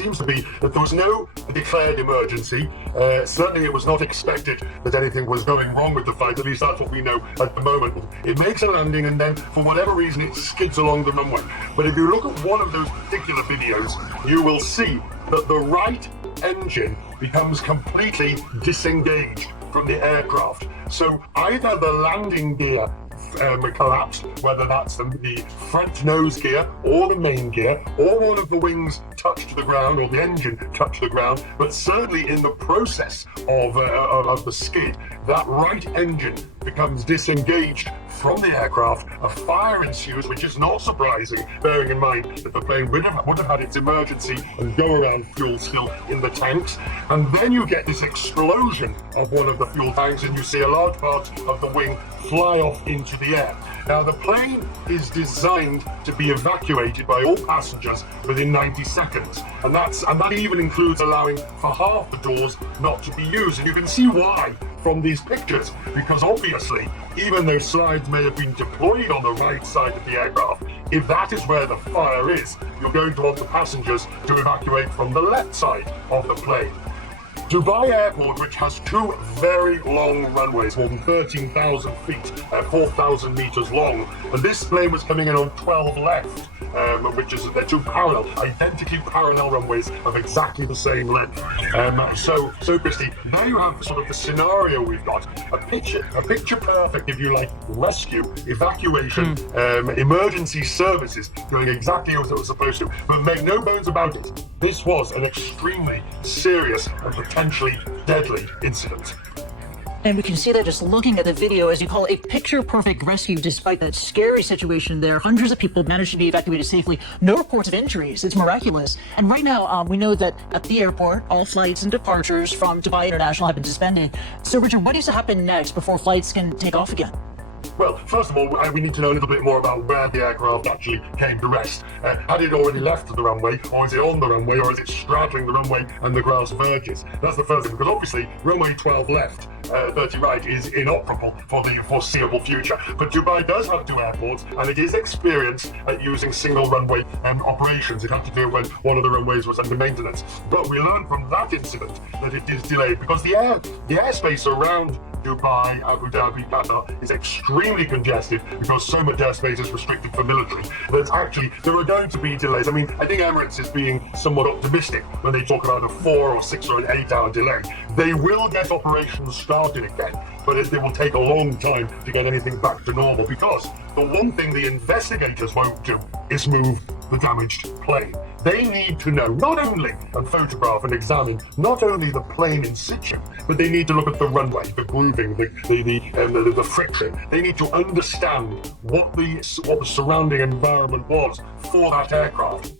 seems to be that there was no declared emergency. Certainly it was not expected that anything was going wrong with the flight, at least that's what we know at the moment. It makes a landing and then, for whatever reason, it skids along the runway. But if you look at one of those particular videos, you will see that the right engine becomes completely disengaged from the aircraft. So either the landing gear collapse, whether that's the front nose gear or the main gear, or one of the wings touched the ground or the engine touched the ground, but certainly in the process of the skid, that right engine becomes disengaged from the aircraft. A fire ensues, which is not surprising, bearing in mind that the plane would have had its emergency and go around fuel still in the tanks. And then you get this explosion of one of the fuel tanks, and you see a large part of the wing fly off into the air. Now, the plane is designed to be evacuated by all passengers within 90 seconds, and that even includes allowing for half the doors not to be used. And you can see why from these pictures, because obviously, even though slides may have been deployed on the right side of the aircraft, if that is where the fire is, you're going to want the passengers to evacuate from the left side of the plane. Dubai Airport, which has two very long runways, more than 13,000 feet, 4,000 meters long, and this plane was coming in on 12 left, which is they're two identically parallel runways of exactly the same length. So Christy, now you have sort of the scenario we've got, a picture perfect, if you like, rescue, evacuation, emergency services going exactly as it was supposed to. But make no bones about it, this was an extremely serious and potentially deadly incident. And we can see that just looking at the video, as you call it, a picture-perfect rescue despite that scary situation there. Hundreds of people managed to be evacuated safely. No reports of injuries. It's miraculous. And right now, we know that at the airport, all flights and departures from Dubai International have been suspended. So, Richard, what needs to happen next before flights can take off again? Well, first of all, we need to know a little bit more about where the aircraft actually came to rest. Had it already left the runway, or is it on the runway, or is it straddling the runway and the grass verges? That's the first thing, because obviously runway 12 left, 30 right is inoperable for the foreseeable future. But Dubai does have two airports, and it is experienced at using single runway operations. It had to do when one of the runways was under maintenance. But we learned from that incident that it is delayed because the airspace around Dubai, Abu Dhabi, Qatar is extremely congested because so much airspace is restricted for military that actually there are going to be delays. I mean, I think Emirates is being somewhat optimistic when they talk about a 4 or 6 or an 8 hour delay. They will get operations started again, but it will take a long time to get anything back to normal, because the one thing the investigators won't do is move the damaged plane. They need to know not only and photograph and examine not only the plane in situ, but they need to look at the runway, the grooving, the friction. They need to understand what the surrounding environment was for that aircraft.